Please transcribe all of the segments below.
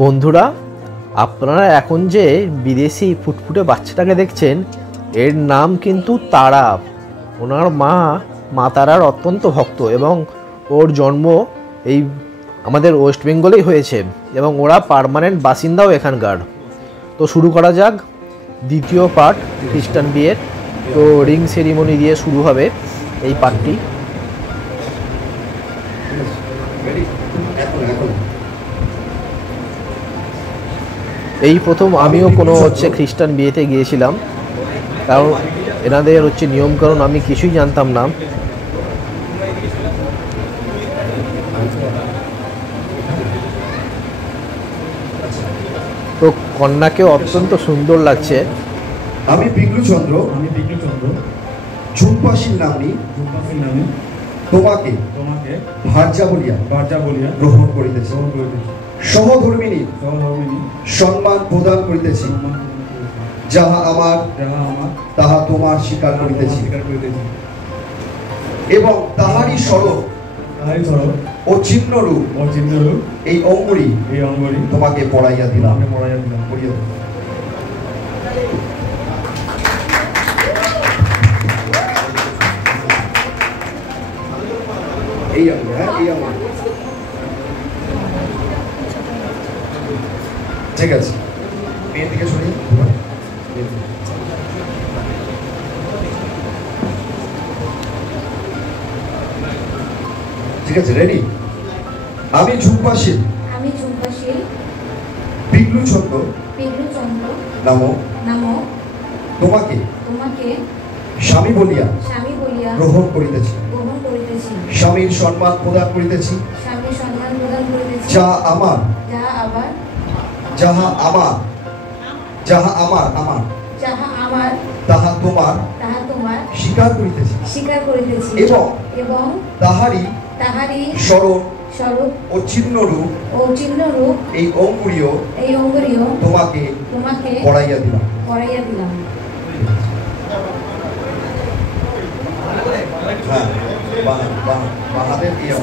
বন্ধুরা, আপনারা এখন যে বিদেশি ফুটফুটে বাচ্চাটাকে দেখছেন, এর নাম কিন্তু তারা। ওনার মা তারার অত্যন্ত ভক্ত এবং ওর জন্ম এই আমাদের ওয়েস্ট বেঙ্গলেই হয়েছে এবং ওরা পার্মানেন্ট বাসিন্দাও এখানকার। তো শুরু করা যাক দ্বিতীয় পার্ট খ্রিস্টান বিয়ের। তো রিং সেরিমনি দিয়ে শুরু হবে এই পার্টটি। এই প্রথম আমিও কোনো খ্রিস্টান বিয়েতে গিয়েছিলাম, কারণ এনাদের নিয়মকানুন আমি কিছুই জানতাম না। তো কন্যাকে অত্যন্ত সুন্দর লাগছে। আমি পিগলু চন্দ্র ঝুম্পাশীল নামনি তোমাকে ভার্যা বলিয়া গ্রহণ করিতেছি। সহধর্মিনী সম্মান প্রদান করিতেছি। যাহা আমার তাহা তোমার স্বীকার করিতেছি এবং তাহারই স্বরূপ ও চিহ্ন রূপ এই অঙ্গুরি তোমাকে পড়াইয়া দিলাম। এই অঙ্গুরি, হ্যাঁ এই অঙ্গুরি, ঠিক আছে। মেয়ের দিকে সরিয়ে ঠিক আছে, রেডি? আমি ঝুম্পাশীল পিগলু চন্দ্র নামক তোমাকে স্বামী বলিয়া গ্রহণ করিতেছি। স্বামীর সম্মান প্রদান করিতেছি। যাহা আমার তাহা তোমার স্বীকার করিতেছি এবং তাহারই স্বরূপ ও চিহ্ন রূপ এই অঙ্গুরীয় তোমাকে পড়াইয়া দিলাম। হ্যাঁ, বাহাদের ইয়া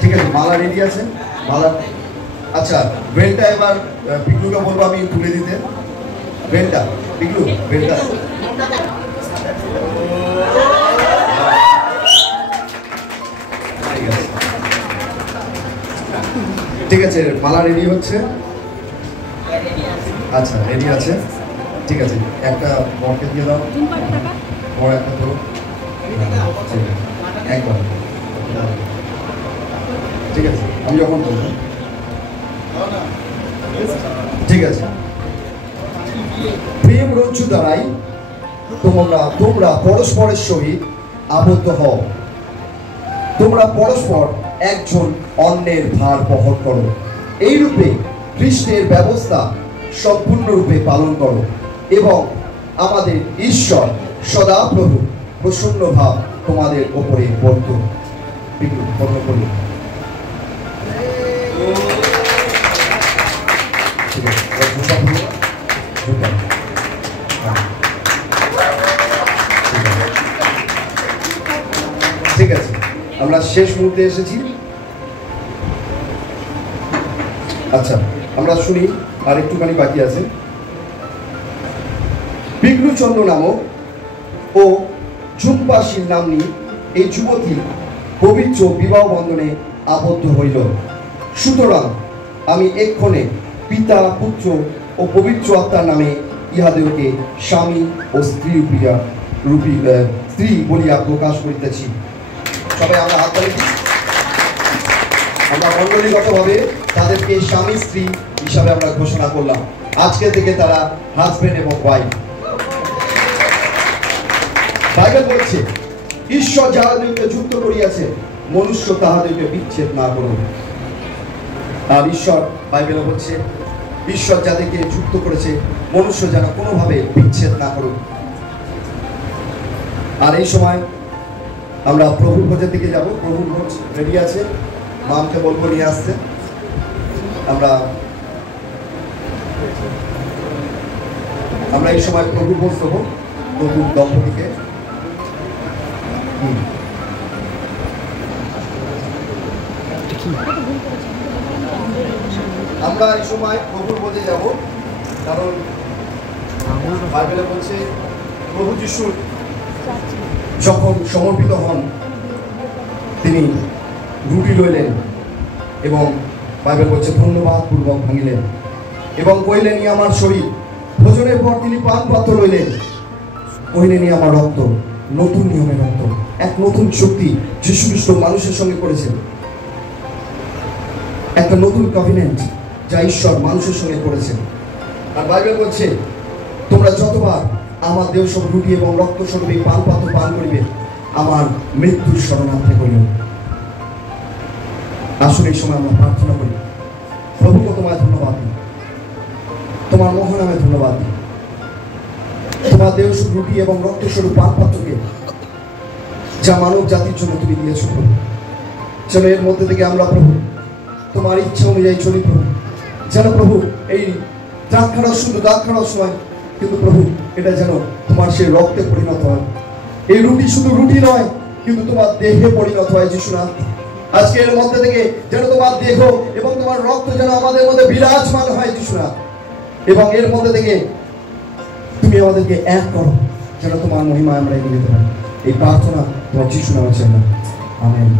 ঠিক আছে। মালা রেডি আছে? মালা, আচ্ছা। বেলটা এবার পিগলুকে বলবো আমি তুলে দিতে। বেলটা পিগলু, বেলটা ঠিক আছে। মালা রেডি হচ্ছে। আচ্ছা, রেডি আছে, ঠিক আছে। একটা বরকে দিয়ে দাও, বড় একটা ধরো একবার, ঠিক আছে। আমি যখন বলবো ঠিক আছে। প্রেম রজ্জু দ্বারাই তোমরা পরস্পরের সহিত আবদ্ধ হও। তোমরা পরস্পর একজন অন্যের ভার বহন করো। এই রূপে খ্রিস্টের ব্যবস্থা সম্পূর্ণরূপে পালন করো এবং আমাদের ঈশ্বর সদাপ্রভু প্রসন্ন ভাব তোমাদের ওপরে বর্তুক। ঠিক আছে, আমরা শেষ মুহূর্তে এসেছি। আচ্ছা, আমরা শুনি, আর একটুখানি বাকি আছে। পিগলু চন্দ্র নামক ও ঝুম্পাশীল নামনি এই যুবতী পবিত্র বিবাহ বন্ধনে আবদ্ধ হইল। সুতরাং আমি এক্ষণে পিতা, পুত্র ও পবিত্র আত্মার নামে ইহাদেরকে স্বামী ও স্ত্রী বলিয়া প্রকাশ করিতেছি। সবাই আমরা হাত তালি দিই। আমরা মণ্ডলীগতভাবে তাদেরকে স্বামী স্ত্রী হিসাবে আমরা ঘোষণা করলাম। আজকে থেকে তারা হাজবেন্ড এবং ওয়াইফ। বাইবেল বলছে, ঈশ্বর যাহাদেরকে যুক্ত করিয়াছে মনুষ্য তাহাদেরকে বিচ্ছেদ না করুন। আর ঈশ্বর, বাইবেল বলছে, ঈশ্বর যাদেরকে যুক্ত করেছে মনুষ্য যেন কোনোভাবে বিচ্ছেদ না করুন। আর এই সময় আমরা প্রভুর ভোজের দিকে যাব। প্রভুর ভোজ রেডি আছে, মামকে বলবো নিয়ে আসতে। আমরা এই সময় প্রভুর ভোজ দেবো নতুন দম্পতিকে। আমরা এই সময় প্রভুর পদে যাব, কারণ বাইবেলে বলছে প্রভু যিশু যখন সমর্পিত হন তিনি রুটি লইলেন এবং বাইবেল বলছে ধন্যবাদ পূর্বক ভাঙিলেন এবং কইলেন ই আমার শরীর। ভোজনের পর তিনি পান পাত্র লইলেন, কইলেন ই আমার রক্ত, নতুন নিয়মের রক্ত। এক নতুন শক্তি যীশু খ্রিস্ট মানুষের সঙ্গে করেছেন, একটা নতুন কভিনেন্ট যা ঈশ্বর মানুষের সঙ্গে করেছেন। আর বাইবেল বলছে তোমরা যতবার আমার দেহ সব রুটি এবং রক্ত স্বরূপ এই পান পাত্র পান করিবে আমার মৃত্যুর শরণার্থে করিল। আসলে এই সময় আমরা প্রার্থনা করি, প্রভুকে তোমায় ধন্যবাদ দিই, তোমার মহানামে ধন্যবাদ দিই, তোমার দেহ রুটি এবং রক্ত স্বরূপ পান পাত্রকে যা মানব জাতির জন্য তুমি দিয়েছ প্রভু, যেন এর মধ্যে থেকে আমরা প্রভু তোমার ইচ্ছা অনুযায়ী চলি প্রভু। যেন প্রভু এই দাঁত খাওয়ার শুধু দাঁত খাওয়ার সময় কিন্তু প্রভু এটা যেন তোমার সেই রক্তে পরিণত হয়। এই রুটি শুধু রুটি নয় কিন্তু তোমার দেহে পরিণত হয় যিশুনাথ। আজকে এর মধ্যে থেকে যেন তোমার দেহ এবং তোমার রক্ত যেন আমাদের মধ্যে বিরাজমান হয় যিশুনাথ, এবং এর মধ্যে থেকে তুমি আমাদেরকে এক করো যেন তোমার মহিমায় আমরা এগিয়ে যেতে পারি। এই প্রার্থনা তোমার যিশু নামে চাই, আমেন।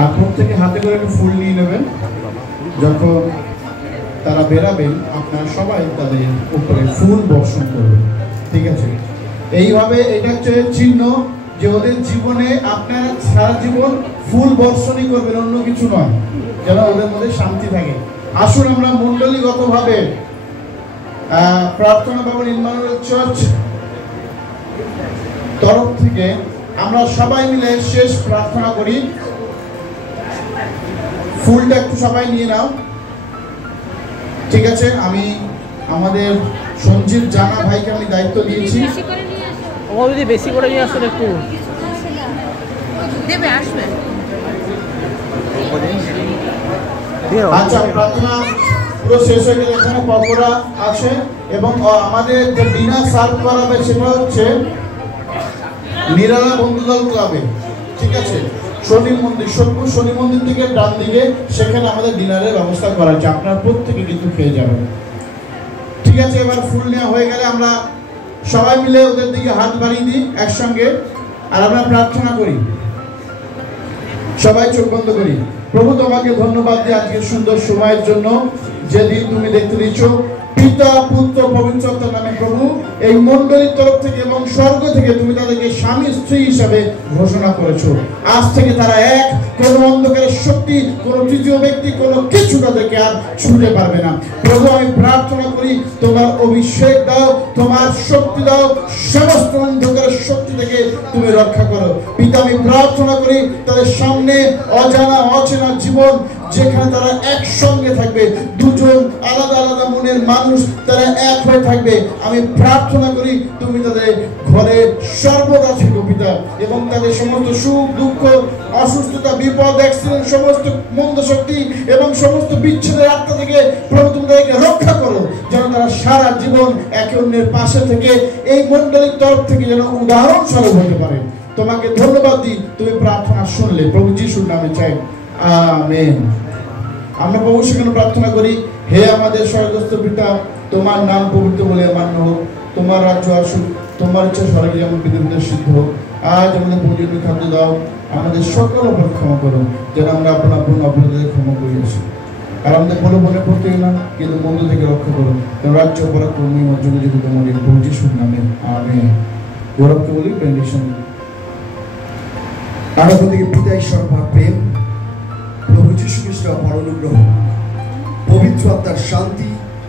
আর থেকে হাতে করে একটু ফুল নিয়ে নেবেন। যখন তারা বেরাবেন আপনারা সবাই তাদের উপরে ফুল বর্ষণ করবেন, ঠিক আছে? এইভাবে এটা হচ্ছে চিহ্ন যে ওদের জীবনে আপনারা সারা জীবন ফুল বর্ষণই করবেন, অন্য কিছু নয়, যেন ওদের মধ্যে শান্তি থাকে। আসুন আমরা মণ্ডলীগতভাবে প্রার্থনা ভবন ইম্মানুয়েল চার্চ তরফ থেকে আমরা সবাই মিলে শেষ প্রার্থনা করি। ফুলটা একটু সবাই নিয়ে নাও, ঠিক আছে? আমি আমাদের সঞ্জীব জানা ভাইকে আমি দায়িত্ব দিয়েছি। বেশি করে নিয়ে আসুন একটু। আচ্ছা, প্রার্থনা পুরো শেষ হয়ে গেলে এখানে পকোড়া আছে এবং আমাদের যে ডিনার সার্ভ করা হবে সেটা হচ্ছে নিরালা বন্ধুদল ক্লাবে, ঠিক আছে? শনি মন্দির, সোদপুর শনি মন্দির থেকে ডান দিকে, সেখানে আমাদের ডিনারের ব্যবস্থা করা আছে, আপনারা প্রত্যেকে কিন্তু খেয়ে যাবেন, ঠিক আছে? এবার ফুল নেওয়া হয়ে গেলে আমরা সবাই মিলে ওদের দিকে হাত বাড়িয়ে দিই একসঙ্গে, আর আমরা প্রার্থনা করি। সবাই চোখ বন্ধ করি। প্রভু তোমাকে ধন্যবাদ দিই আজকের সুন্দর সময়ের জন্য, যেদিন তুমি দেখতে দিচ্ছ পিতা পুত্র পবিত্রতার নামে। প্রভু এই মণ্ডলীর তরফ থেকে এবং স্বর্গ থেকে তুমি তাদেরকে স্বামী স্ত্রী হিসাবে ঘোষণা করেছো। আজ থেকে তারা এক, কোন অন্ধকারের শক্তি, কোন তৃতীয় ব্যক্তি, কোনো কিছু তাদেরকে আর ছুঁতে পারবে না। প্রভু আমি প্রার্থনা করি তোমার অভিষেক দাও, তোমার শক্তি দাও, সমস্ত অন্ধকারের শক্তি থেকে তুমি রক্ষা করো। পিতা আমি প্রার্থনা করি তাদের সামনে অজানা অচেনা জীবন, যেখানে তারা একসঙ্গে থাকবে, দুজন আলাদা আলাদা মনের মানুষ তারা এক হয়ে থাকবে। আমি প্রার্থনা করি তুমি তাদের ঘরে সর্বদা থেকো পিতা, এবং তাদের সমস্ত সুখ দুঃখ অসুস্থতা বিপদ অ্যাক্সিডেন্ট সমস্ত মন্দ শক্তি এবং সমস্ত বিচ্ছেদের আত্মা থেকে প্রভু তুমি তাদেরকে রক্ষা করো, যেন তারা সারা জীবন একে অন্যের পাশে থেকে এই মণ্ডলীর তরফ থেকে যেন উদাহরণস্বরূপ হতে পারে। তোমাকে ধন্যবাদ দিই, তুমি প্রার্থনা শুনলে, প্রভু যিশুর নামে চাই, আমেন। আমরা প্রভু সেখানে প্রার্থনা করি, হে আমাদের স্বর্গস্থ পিতা, তোমার নাম পবিত্র বলে মান্য হোক, তোমার রাজ্য আসুক, তোমার ইচ্ছা স্বর্গে যেমন পৃথিবীতে সিদ্ধ হোক। আজ আমাদের প্রয়োজনীয় খাদ্য দাও, আমাদের সকল অপরাধ ক্ষমা করো, যেন আমরা আপন আপন অপরাধীদের ক্ষমা করিয়াছি। আর আমাদের কোনো মনে পড়তে না, কিন্তু মন্দ থেকে রক্ষা করো, রাজ্য পরাক্রমী মর্যাদা যদি তোমার প্রভু যিশুর নামে, আমেন। গৌরবকে বলি বেনিডিকশন। আরো থেকে পিতা ঈশ্বর প্রেম, প্রভু যীশু খ্রিস্টের অপার অনুগ্রহ, পবিত্র আত্মার শান্তি,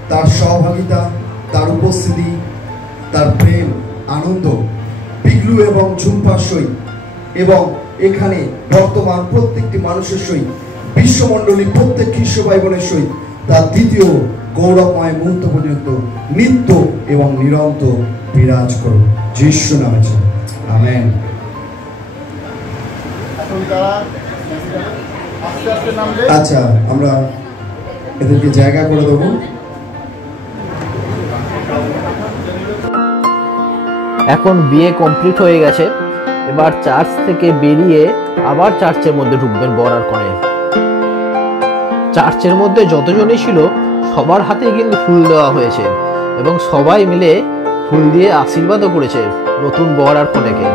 তার সহভাগিতা, তার উপস্থিতি, তার প্রেম, আনন্দ, পিগলু এবং ঝুম্পার সহিত এবং এখানে বর্তমান প্রত্যেকটি মানুষের সহিত বিশ্বমণ্ডলী প্রত্যেক খ্রিস্ট ভাই বোনের সহিত তার দ্বিতীয় গৌরবময় মুহূর্ত পর্যন্ত নিত্য এবং নিরন্তর বিরাজ করুন, যিশু নামে। আমেন। আচ্ছা, আমরা এদেরকে জায়গা করে দেবো। এখন বিয়ে কমপ্লিট হয়ে গেছে, এবার চার্চ থেকে বেরিয়ে আবার চার্চের মধ্যে ঢুকবেন বর আর কনে। চার্চের মধ্যে যতজনই ছিল সবার হাতেই কিন্তু ফুল দেওয়া হয়েছে এবং সবাই মিলে ফুল দিয়ে আশীর্বাদও করেছে নতুন বর আর কনেকে।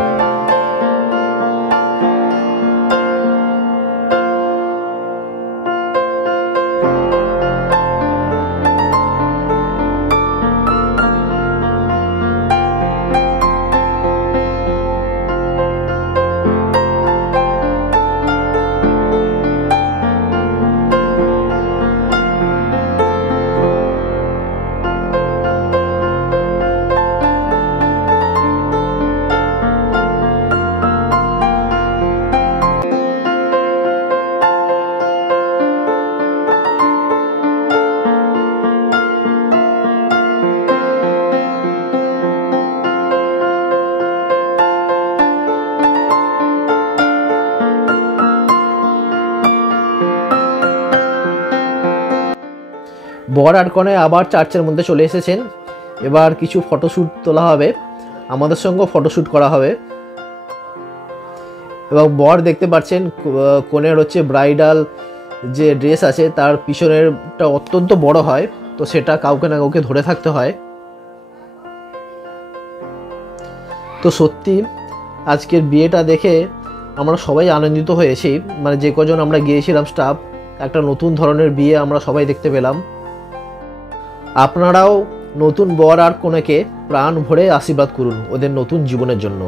বর আর কনে আবার চার্চের মধ্যে চলে এসেছেন। এবার কিছু ফটোশ্যুট তোলা হবে, আমাদের সঙ্গেও ফটোশ্যুট করা হবে। এবং বর দেখতে পাচ্ছেন কনের হচ্ছে ব্রাইডাল যে ড্রেস আছে তার পিছনেরটা অত্যন্ত বড় হয়, তো সেটা কাউকে না কাউকে ধরে থাকতে হয়। তো সত্যি আজকের বিয়েটা দেখে আমরা সবাই আনন্দিত হয়েছি, মানে যে কজন আমরা গিয়েছিলাম স্টাফ, একটা নতুন ধরনের বিয়ে আমরা সবাই দেখতে পেলাম। আপনারাও নতুন বর আর কনেকে প্রাণ ভরে আশীর্বাদ করুন ওদের নতুন জীবনের জন্য।